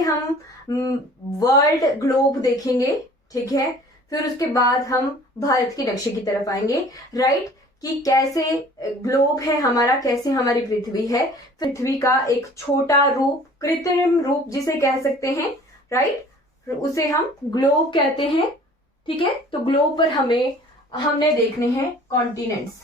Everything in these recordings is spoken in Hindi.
पहले हम वर्ल्ड ग्लोब देखेंगे, ठीक है, फिर उसके बाद हम भारत के नक्शे की तरफ आएंगे, राइट, कि कैसे ग्लोब है हमारा, कैसे हमारी पृथ्वी है, पृथ्वी का एक छोटा रूप, कृत्रिम रूप जिसे कह सकते हैं, राइट, उसे हम ग्लोब कहते हैं, ठीक है। तो ग्लोब पर हमने देखने हैं कॉन्टिनेंट्स,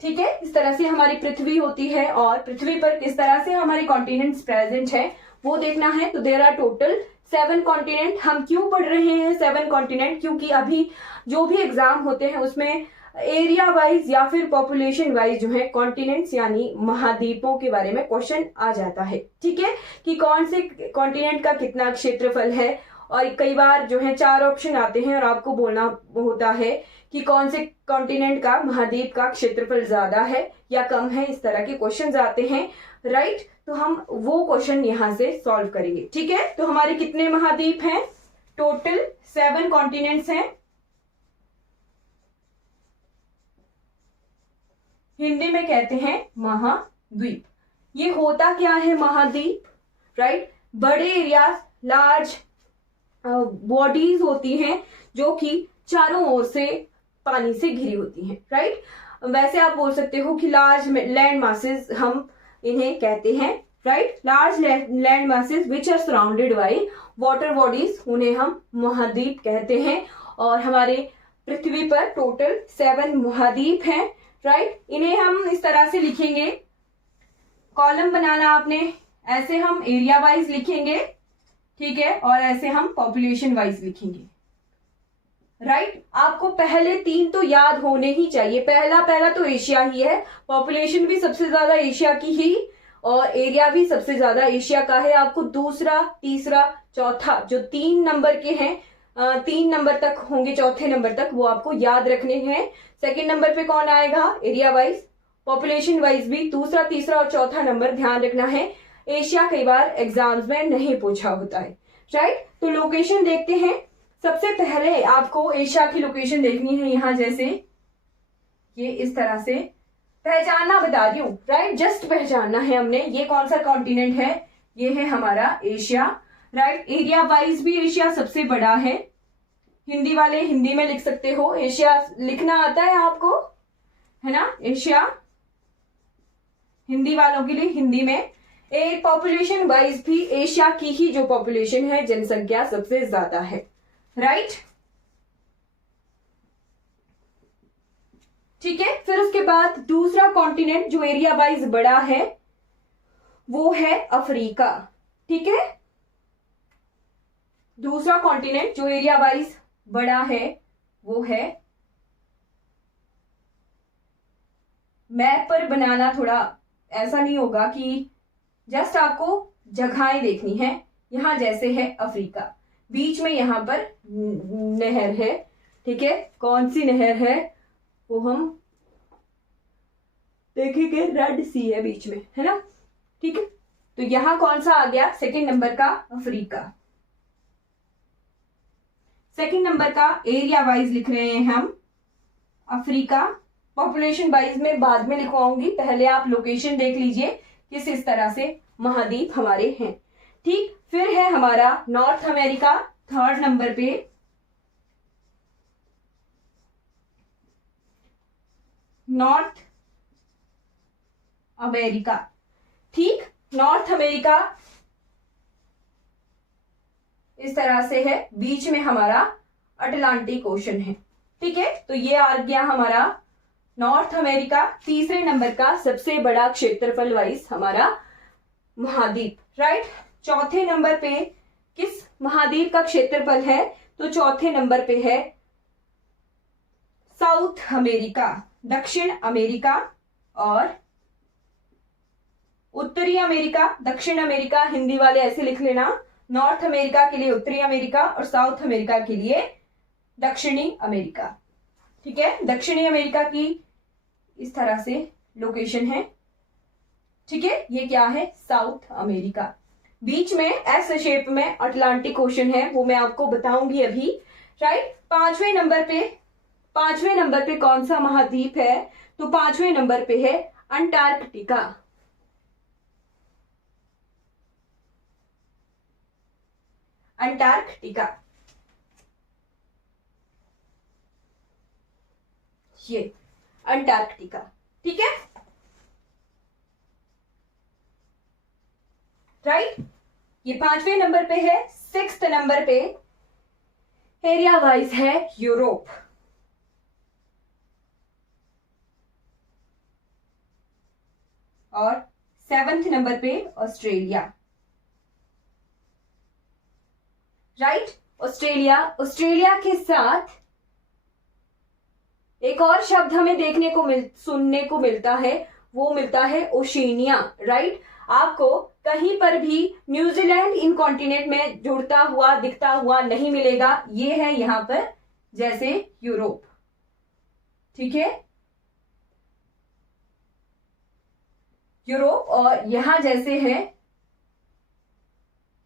ठीक है। इस तरह से हमारी पृथ्वी होती है और पृथ्वी पर किस तरह से हमारे कॉन्टिनेंट्स प्रेजेंट है वो देखना है। तो देयर आर टोटल 7 कॉन्टिनेंट। हम क्यों पढ़ रहे हैं 7 कॉन्टिनेंट? क्योंकि अभी जो भी एग्जाम होते हैं उसमें एरिया वाइज या फिर पॉपुलेशन वाइज जो है कॉन्टिनेंट्स यानी महाद्वीपों के बारे में क्वेश्चन आ जाता है, ठीक है, कि कौन से कॉन्टिनेंट का कितना क्षेत्रफल है। और कई बार जो है 4 ऑप्शन आते हैं और आपको बोलना होता है कि कौन से कॉन्टिनेंट का, महाद्वीप का क्षेत्रफल ज्यादा है या कम है, इस तरह के क्वेश्चंस आते हैं, राइट। तो हम वो क्वेश्चन यहां से सॉल्व करेंगे, ठीक है। तो हमारे कितने महाद्वीप हैं? टोटल 7 कॉन्टिनेंट्स हैं। हिंदी में कहते हैं महाद्वीप। ये होता क्या है महाद्वीप? राइट, बड़े एरिया, लार्ज बॉडीज होती हैं जो कि चारों ओर से पानी से घिरी होती हैं, राइट। वैसे आप बोल सकते हो कि लार्ज लैंड मासेस हम इन्हें कहते हैं, right. Large land masses which are surrounded by water bodies, उन्हें हम महाद्वीप कहते हैं। और हमारे पृथ्वी पर टोटल 7 महाद्वीप हैं, राइट। इन्हें हम इस तरह से लिखेंगे, कॉलम बनाना आपने, ऐसे हम एरिया वाइज लिखेंगे, ठीक है, और ऐसे हम पॉपुलेशन वाइज लिखेंगे, राइट। आपको पहले 3 तो याद होने ही चाहिए। पहला तो एशिया ही है, पॉपुलेशन भी सबसे ज्यादा एशिया की ही और एरिया भी सबसे ज्यादा एशिया का है। आपको दूसरा, तीसरा, चौथा जो 3 नंबर के हैं, 3 नंबर तक होंगे, चौथे नंबर तक वो आपको याद रखने हैं। सेकंड नंबर पे कौन आएगा? एरिया वाइज, पॉपुलेशन वाइज भी दूसरा, तीसरा और चौथा नंबर ध्यान रखना है। एशिया कई बार एग्जाम्स में नहीं पूछा होता है, राइट। तो लोकेशन देखते हैं। सबसे पहले आपको एशिया की लोकेशन देखनी है, यहां जैसे ये इस तरह से पहचानना बता रही हूं, राइट, जस्ट पहचानना है हमने। ये कौन सा कॉन्टिनेंट है? ये है हमारा एशिया, राइट। एरिया वाइज भी एशिया सबसे बड़ा है। हिंदी वाले हिंदी में लिख सकते हो, एशिया लिखना आता है आपको, है ना, एशिया। हिंदी वालों के लिए हिंदी में। एक पॉपुलेशन वाइज भी एशिया की ही जो पॉपुलेशन है, जनसंख्या सबसे ज्यादा है, राइट, ठीक है। फिर उसके बाद दूसरा कॉन्टिनेंट जो एरिया वाइज बड़ा है वो है अफ्रीका, ठीक है। दूसरा कॉन्टिनेंट जो एरिया वाइज बड़ा है वो है, मैप पर बनाना थोड़ा ऐसा नहीं होगा कि जस्ट आपको जगहें देखनी है। यहां जैसे है अफ्रीका, बीच में यहां पर नहर है, ठीक है। कौन सी नहर है वो हम देखेंगे, रेड सी है बीच में, है ना, ठीक है। तो यहां कौन सा आ गया? सेकंड नंबर का अफ्रीका। सेकंड नंबर का एरिया वाइज लिख रहे हैं हम अफ्रीका। पॉपुलेशन वाइज में बाद में लिखवाऊंगी, पहले आप लोकेशन देख लीजिए किस इस तरह से महाद्वीप हमारे हैं, ठीक। फिर है हमारा नॉर्थ अमेरिका, थर्ड नंबर पे। नॉर्थ अमेरिका, ठीक। नॉर्थ अमेरिका इस तरह से है, बीच में हमारा अटलांटिक ओशन है, ठीक है। तो ये आ गया हमारा नॉर्थ अमेरिका, तीसरे नंबर का सबसे बड़ा क्षेत्रफल वाइज हमारा महाद्वीप, राइट। चौथे नंबर पे किस महाद्वीप का क्षेत्रफल है? तो चौथे नंबर पे है साउथ अमेरिका, दक्षिण अमेरिका और उत्तरी अमेरिका। दक्षिण अमेरिका हिंदी वाले ऐसे लिख लेना, नॉर्थ अमेरिका के लिए उत्तरी अमेरिका और साउथ अमेरिका के लिए दक्षिणी अमेरिका, ठीक है। दक्षिणी अमेरिका की इस तरह से लोकेशन है, ठीक है। ये क्या है? South America. बीच में एस शेप में अटलांटिक ओशन है, वो मैं आपको बताऊंगी अभी, राइट। पांचवें नंबर पे कौन सा महाद्वीप है? तो पांचवें नंबर पे है अंटार्कटिका, अंटार्कटिका, ये अंटार्कटिका, ठीक है, राइट। ये 5वें नंबर पे है। 6th नंबर पे एरिया वाइज है यूरोप, और 7th नंबर पे ऑस्ट्रेलिया, राइट। ऑस्ट्रेलिया के साथ एक और शब्द हमें सुनने को मिलता है, वो मिलता है ओशिनिया, राइट। आपको कहीं पर भी न्यूजीलैंड इन कॉन्टिनेंट में जुड़ता हुआ दिखता हुआ नहीं मिलेगा। ये है यहां पर जैसे यूरोप, ठीक है, यूरोप, और यहां जैसे है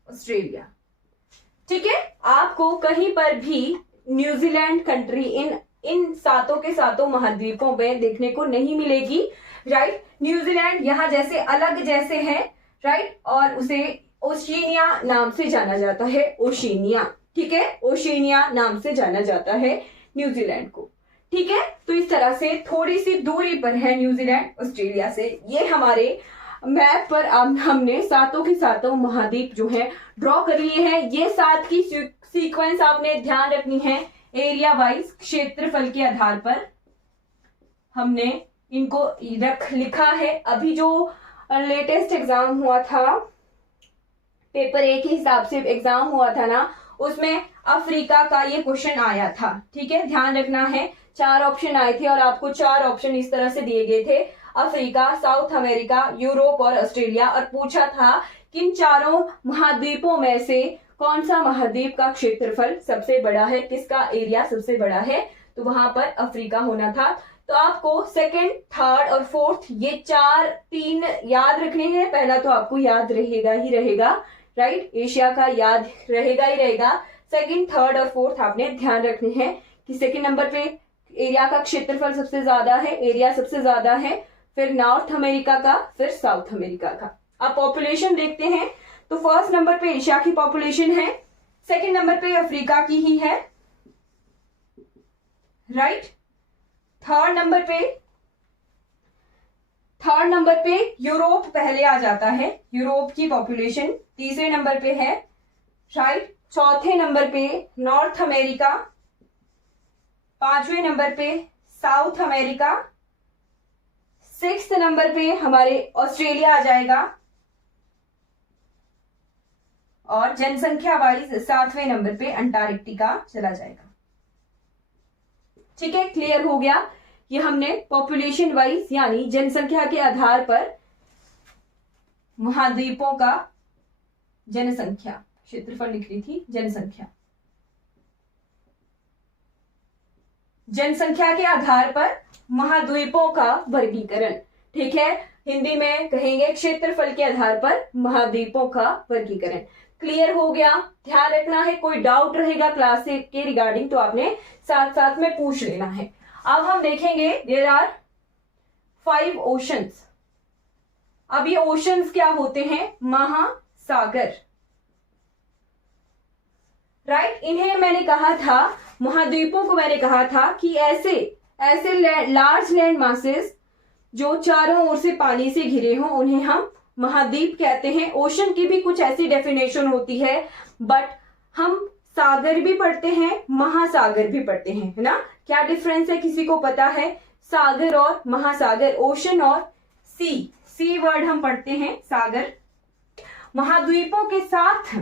ऑस्ट्रेलिया, ठीक है। आपको कहीं पर भी न्यूजीलैंड कंट्री इन सातों के सातों महाद्वीपों में देखने को नहीं मिलेगी, राइट। न्यूजीलैंड यहां जैसे अलग जैसे है, राइट, और उसे ओशिनिया नाम से जाना जाता है, ओशिनिया, ठीक है, ओशिनिया नाम से जाना जाता है न्यूजीलैंड को, ठीक है। तो इस तरह से थोड़ी सी दूरी पर है न्यूजीलैंड ऑस्ट्रेलिया से। ये हमारे मैप पर हमने सातों के सातों महाद्वीप जो है ड्रॉ कर लिए हैं। ये 7 की सीक्वेंस आपने ध्यान रखनी है, एरिया वाइज क्षेत्रफल के आधार पर हमने इनको लिखा है। अभी जो लेटेस्ट एग्जाम हुआ था, पेपर 1 के हिसाब से एग्जाम हुआ था ना, उसमें अफ्रीका का ये क्वेश्चन आया था, ठीक है, ध्यान रखना है। 4 ऑप्शन आए थे और आपको 4 ऑप्शन इस तरह से दिए गए थे, अफ्रीका, साउथ अमेरिका, यूरोप और ऑस्ट्रेलिया, और पूछा था कि इन चारों महाद्वीपों में से कौन सा महाद्वीप का क्षेत्रफल सबसे बड़ा है, किसका एरिया सबसे बड़ा है, तो वहां पर अफ्रीका होना था। तो आपको 2nd, 3rd और 4th ये 3 याद रखने हैं। पहला तो आपको याद रहेगा ही रहेगा, राइट, एशिया का याद रहेगा ही रहेगा। 2nd, 3rd और 4th आपने ध्यान रखने हैं कि 2nd नंबर पे एरिया का क्षेत्रफल सबसे ज्यादा है, एरिया सबसे ज्यादा है, फिर नॉर्थ अमेरिका का, फिर साउथ अमेरिका का। अब पॉपुलेशन देखते हैं, तो 1st नंबर पे एशिया की पॉपुलेशन है, 2nd नंबर पे अफ्रीका की ही है, राइट। 3rd नंबर पे यूरोप पहले आ जाता है, यूरोप की पॉपुलेशन 3रे नंबर पे है, राइट। 4थे नंबर पे नॉर्थ अमेरिका, 5वें नंबर पे साउथ अमेरिका, 6th नंबर पे हमारे ऑस्ट्रेलिया आ जाएगा, और जनसंख्या वाइज 7वें नंबर पे अंटार्कटिका चला जाएगा, ठीक है, क्लियर हो गया। ये हमने पॉपुलेशन वाइज यानी जनसंख्या के आधार पर महाद्वीपों का जनसंख्या, क्षेत्रफल लिख रही थी, जनसंख्या के आधार पर महाद्वीपों का वर्गीकरण, ठीक है, हिंदी में कहेंगे क्षेत्रफल के आधार पर महाद्वीपों का वर्गीकरण। क्लियर हो गया, ध्यान रखना है, कोई डाउट रहेगा क्लास के रिगार्डिंग तो आपने साथ साथ में पूछ लेना है। अब हम देखेंगे देयर आर 5 ओशंस। अब ये ओशंस क्या होते हैं? महासागर, राइट। इन्हें मैंने कहा था, महाद्वीपों को मैंने कहा था कि ऐसे लार्ज लैंड मासेस जो चारों ओर से पानी से घिरे हों उन्हें हम महाद्वीप कहते हैं। ओशन की भी कुछ ऐसी डेफिनेशन होती है, बट हम सागर भी पढ़ते हैं, महासागर भी पढ़ते हैं, है ना। क्या डिफरेंस है किसी को पता है? सागर और महासागर, ओशन और सी वर्ड हम पढ़ते हैं, सागर। महाद्वीपों के साथ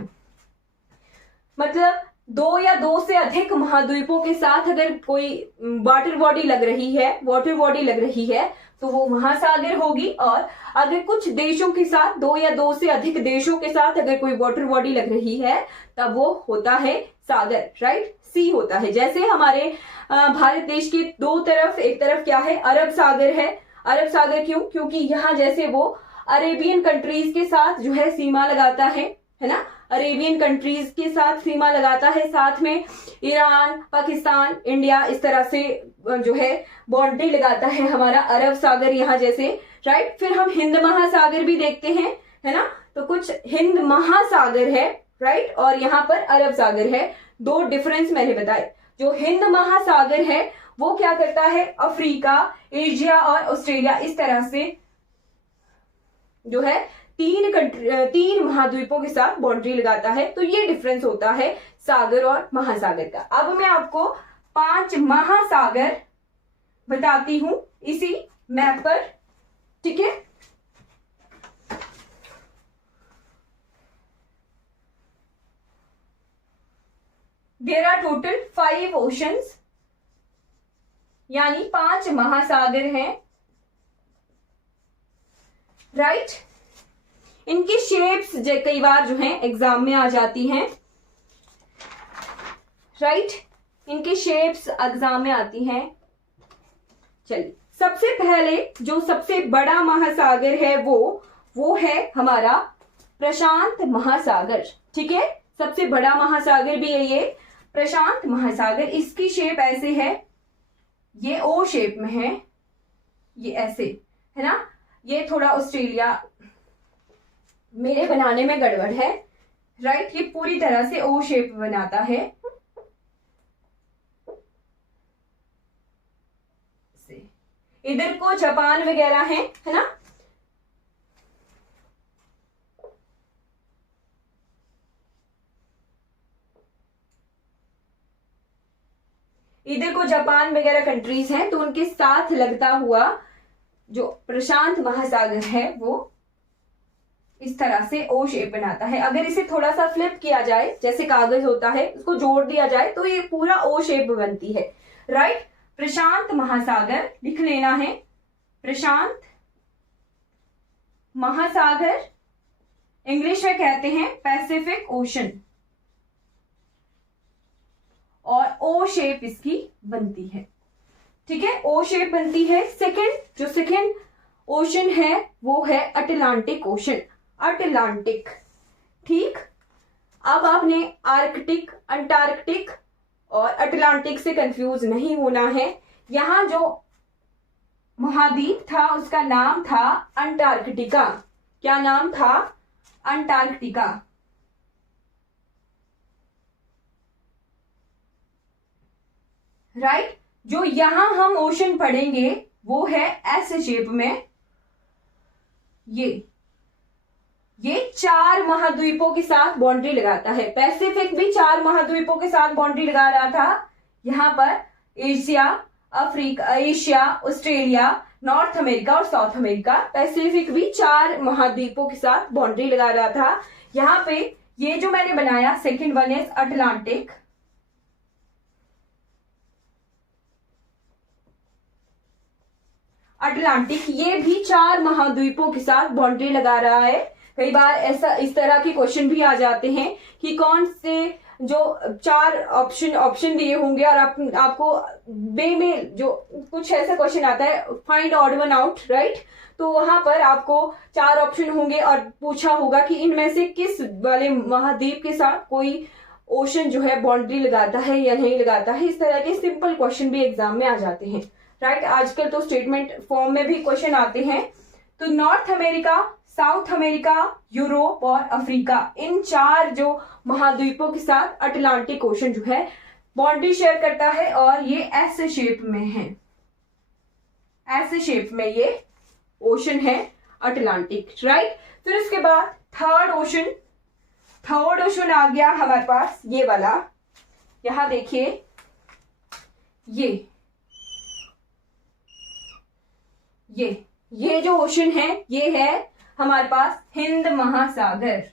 मतलब 2 या 2 से अधिक महाद्वीपों के साथ अगर कोई वाटर बॉडी लग रही है तो वो महासागर होगी। और अगर कुछ देशों के साथ 2 या 2 से अधिक देशों के साथ अगर कोई वाटर बॉडी लग रही है तब वो होता है सागर, राइट, सी होता है। जैसे हमारे भारत देश के 2 तरफ, एक तरफ क्या है? अरब सागर है। अरब सागर क्यों? क्योंकि यहाँ जैसे वो अरेबियन कंट्रीज के साथ जो है सीमा लगाता है ना, अरेबियन कंट्रीज के साथ सीमा लगाता है, साथ में ईरान, पाकिस्तान, इंडिया, इस तरह से जो है बाउंड्री लगाता है हमारा अरब सागर यहाँ जैसे, राइट। फिर हम हिंद महासागर भी देखते हैं, है ना। तो कुछ हिंद महासागर है, राइट, और यहाँ पर अरब सागर है। दो डिफरेंस मैंने बताए। जो हिंद महासागर है वो क्या करता है, अफ्रीका, एशिया और ऑस्ट्रेलिया, इस तरह से जो है तीन महाद्वीपों के साथ बाउंड्री लगाता है। तो ये डिफरेंस होता है सागर और महासागर का। अब मैं आपको 5 महासागर बताती हूं इसी मैप पर, ठीक है। देयर आर टोटल 5 ओशंस, यानी 5 महासागर हैं, राइट। इनकी शेप्स कई बार जो है एग्जाम में आ जाती हैं, राइट, इनकी शेप्स एग्जाम में आती हैं। चलिए, सबसे पहले जो सबसे बड़ा महासागर है वो है हमारा प्रशांत महासागर, ठीक है। सबसे बड़ा महासागर भी है ये प्रशांत महासागर। इसकी शेप ऐसे है, ये ओ शेप में है, ये ऐसे है ना। ये थोड़ा ऑस्ट्रेलिया मेरे बनाने में गड़बड़ है, राइट। ये पूरी तरह से ओ शेप बनाता है, इधर को जापान वगैरह है ना। इधर को जापान वगैरह कंट्रीज हैं, तो उनके साथ लगता हुआ जो प्रशांत महासागर है वो इस तरह से ओ शेप बनाता है। अगर इसे थोड़ा सा फ्लिप किया जाए, जैसे कागज होता है, उसको जोड़ दिया जाए तो ये पूरा ओ शेप बनती है, राइट। प्रशांत महासागर लिख लेना है, प्रशांत महासागर, इंग्लिश में कहते हैं पैसिफिक ओशन, और ओ शेप इसकी बनती है, ठीक है, ओ शेप बनती है। जो सेकंड ओशन है वो है अटलांटिक ओशन, अटलांटिक, ठीक। अब आपने आर्कटिक, अंटार्कटिक और अटलांटिक से कंफ्यूज नहीं होना है। यहां जो महाद्वीप था उसका नाम था अंटार्कटिका। क्या नाम था? Antarctica, right. जो यहां हम ओशन पढ़ेंगे वो है एस शेप में। ये 4 महाद्वीपों के साथ बाउंड्री लगाता है। पैसिफिक भी 4 महाद्वीपों के साथ बाउंड्री लगा रहा था। यहां पर Asia, Africa, Asia, Australia, north America और साउथ अमेरिका। पैसिफिक भी 4 महाद्वीपों के साथ बाउंड्री लगा रहा था। यहां पे ये जो मैंने बनाया second one is Atlantic, Atlantic, ये भी 4 महाद्वीपों के साथ बाउंड्री लगा रहा है। कई बार ऐसा इस तरह के क्वेश्चन भी आ जाते हैं कि कौन से जो 4 ऑप्शन दिए होंगे और आपको बे में जो कुछ ऐसा क्वेश्चन आता है, find odd one out, right. तो वहां पर आपको 4 ऑप्शन होंगे और पूछा होगा कि इनमें से किस वाले महाद्वीप के साथ कोई ओशन जो है बाउंड्री लगाता है या नहीं लगाता है। इस तरह के सिंपल क्वेश्चन भी एग्जाम में आ जाते हैं, राइट। आजकल तो स्टेटमेंट फॉर्म में भी क्वेश्चन आते हैं। तो north America, south America, Europe और अफ्रीका, इन 4 जो महाद्वीपों के साथ अटलांटिक ओशन जो है बाउंड्री शेयर करता है और ये ऐसे शेप में है, ऐसे शेप में ये ओशन है अटलांटिक, राइट। फिर उसके बाद थर्ड ओशन आ गया हमारे पास, ये वाला। यहां देखिए, ये जो ओशन है ये है हमारे पास हिंद महासागर,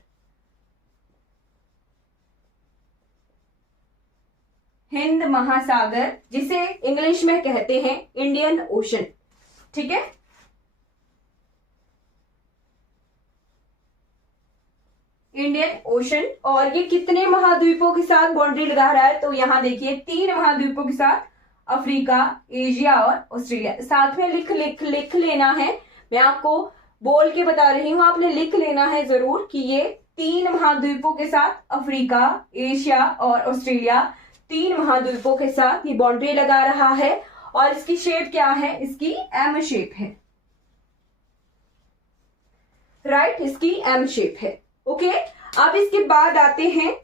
हिंद महासागर, जिसे इंग्लिश में कहते हैं इंडियन ओशन, ठीक है। Indian ocean. और ये कितने महाद्वीपों के साथ बाउंड्री लगा रहा है? तो यहां देखिए 3 महाद्वीपों के साथ, अफ्रीका, एशिया और ऑस्ट्रेलिया। साथ में लिख लेना है, मैं आपको बोल के बता रही हूं, आपने लिख लेना है जरूर कि ये 3 महाद्वीपों के साथ, अफ्रीका, एशिया और ऑस्ट्रेलिया, 3 महाद्वीपों के साथ ये बाउंड्री लगा रहा है। और इसकी शेप क्या है? इसकी एम शेप है, राइट, इसकी एम शेप है, ओके। अब इसके बाद आते हैं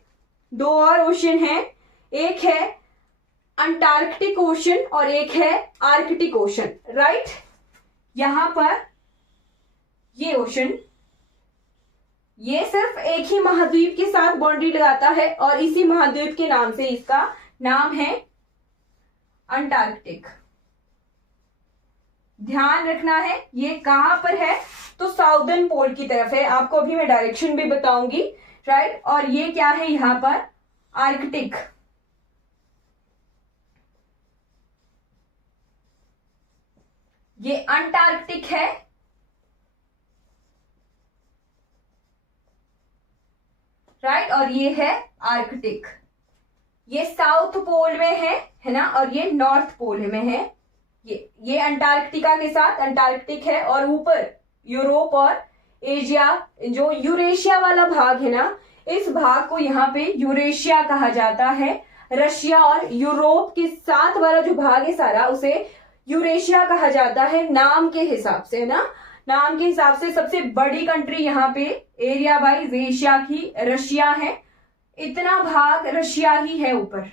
दो और ओशन हैं, एक है अंटार्कटिक ओशन और एक है आर्कटिक ओशन, राइट। यहां पर ये ओशन, ये सिर्फ एक ही महाद्वीप के साथ बाउंड्री लगाता है और इसी महाद्वीप के नाम से इसका नाम है अंटार्कटिक। ध्यान रखना है ये कहां पर है, तो साउदर्न पोल की तरफ है, आपको अभी मैं डायरेक्शन भी बताऊंगी, राइट। और ये क्या है यहां पर, आर्कटिक। ये अंटार्कटिक है, राइट, और ये है आर्कटिक। ये साउथ पोल में है ना, और ये नॉर्थ पोल में है। ये अंटार्कटिका के साथ अंटार्कटिक है, और ऊपर यूरोप और एशिया, जो यूरेशिया वाला भाग है ना, इस भाग को यहाँ पे यूरेशिया कहा जाता है। रशिया और यूरोप के साथ वाला जो भाग है सारा, उसे यूरेशिया कहा जाता है नाम के हिसाब से, है ना। नाम के हिसाब से सबसे बड़ी कंट्री यहाँ पे एरिया वाइज एशिया की रशिया है। इतना भाग रशिया ही है ऊपर,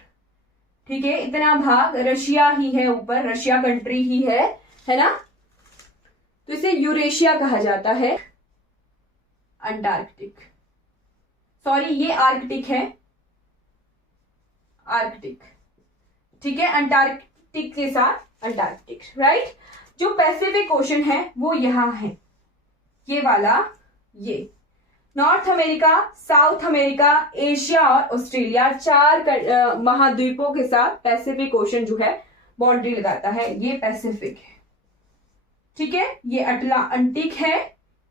ठीक है, इतना भाग रशिया ही है ऊपर, रशिया कंट्री ही है ना। तो इसे यूरेशिया कहा जाता है। अंटार्कटिक, सॉरी ये आर्कटिक है, आर्कटिक, ठीक है, अंटार्कटिक के साथ अंटार्कटिक, राइट। जो पैसिफिक ओशन है वो यहां है, ये वाला, ये north America, south America, Asia और ऑस्ट्रेलिया, 4 महाद्वीपों के साथ पैसिफिक ओशन जो है बाउंड्री लगाता है। ये पैसिफिक है, ठीक है। ये अटलांटिक है,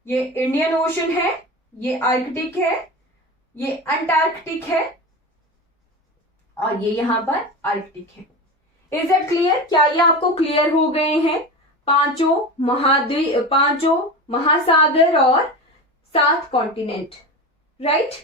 ये इंडियन ओशन है, ये आर्कटिक है, ये अंटार्कटिक है, और ये यहां पर आर्कटिक है। Is it clear? क्या ये आपको क्लियर हो गए हैं? 5 महाद्वीप, 5 महासागर और 7 कॉन्टिनेंट, राइट।